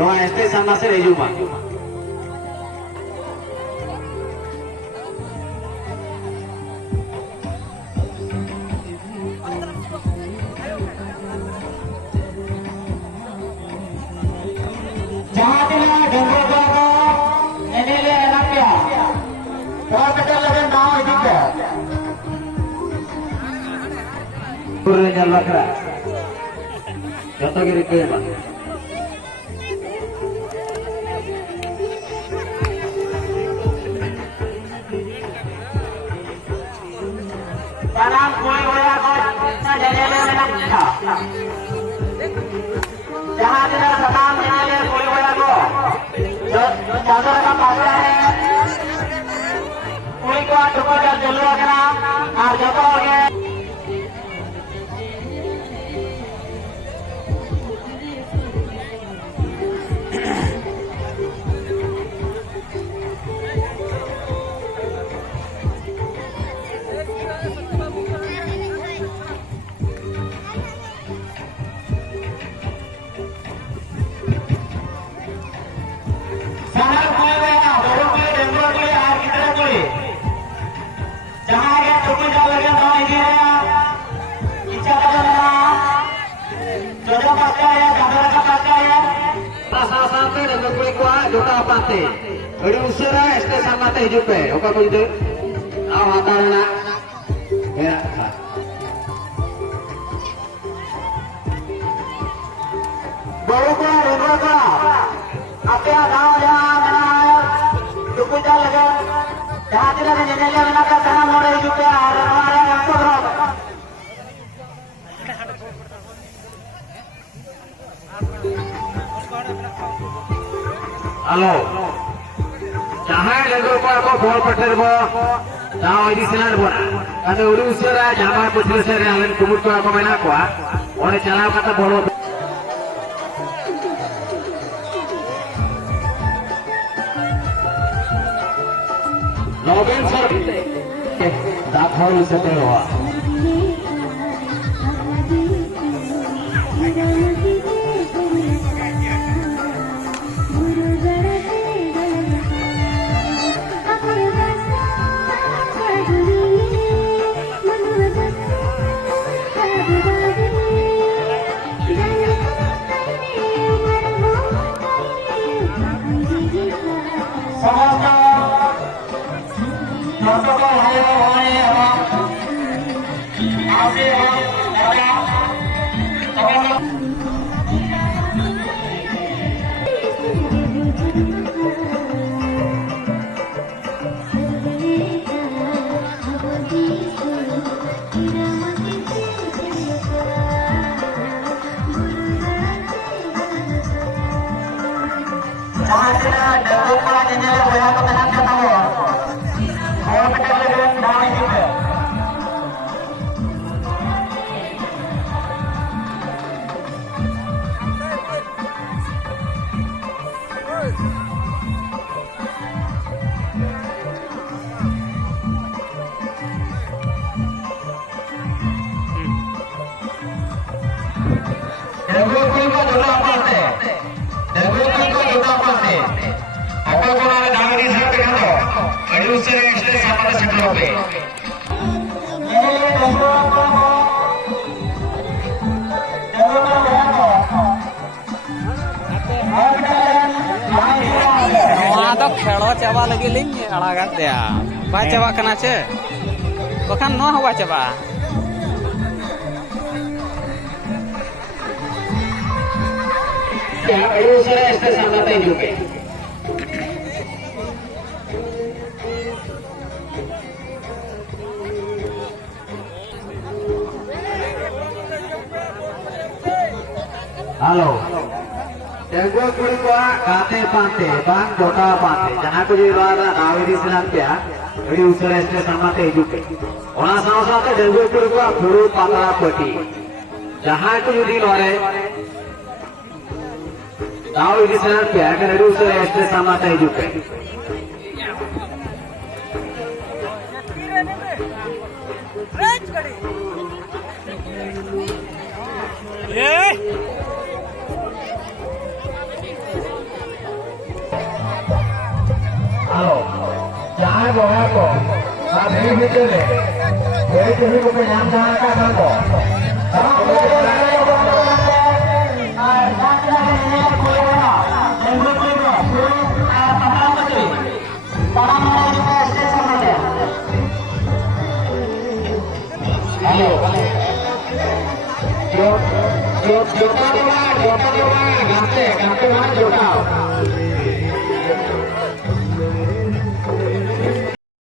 Noah Station masih hijau pak. Jahatina Denggogo Enele Lapia Hospital lagan naw idike Purre jal bakra. Joto giri ke pak. Salam koi hoya ko na Enele menakta Jahatina salam Enele koi hoya ko Jadar ka pasta hai koi ko atukko jal jalu agana ar joto hoge Salam koi hoya baru koi denggo koi ar kitra koi jahan ke tukku jal lagan naw idike icha kadana jodoh pasta hai jadar ka pasta hai Rasa sampai dengan kulit kuah Jota Pate. Jadi usira stesen mata hijau pe. Oke kau itu. Awak tahu nak. Ya. baru ko denggo ko ape naw jahan tukku jal lagan jahatina Enele menakta sana more idike ar amara angko drop Halo. Jangan lagu ko bol petir bo. Jangan ini sinar bo. Karena udah usira jangan putus dari alen kumut ko aku main aku. Orang jalan kata bolo. Login sir. Tak harus setelah. समस्त protokol hayo hoye এবং আসে এবং jahatina denggo ko Enele hoya ko menakta tahu hospital lagan naw idike denggo ko jodoh paste denggo ko jodoh paste apa ko dangri sa pekhano adi usire este samana setlo pe Enele denggo ko hoya ko hospital lagan naw idike Wah, dok khelo coba lagi link alagat dia. Ba coba kena ce. Bahkan no hawa coba. Ya, udah usira stesen mata hijau pe. Halo. Denggo kulit kuah kate pante bang Jota Pate. Jangan kau jadi luar nawi di sinar ya. Jadi usira stesen mata hijau pe. Orang sama-sama denggo kulit kuah buru patara peti. Jangan kau jadi luar Now it is an air can reduce the stress on the education. halo. Jangan bawa ko. Tapi itu deh. Jadi ini bukan yang jangan kan ko. Jota, ganti, ganti, jota.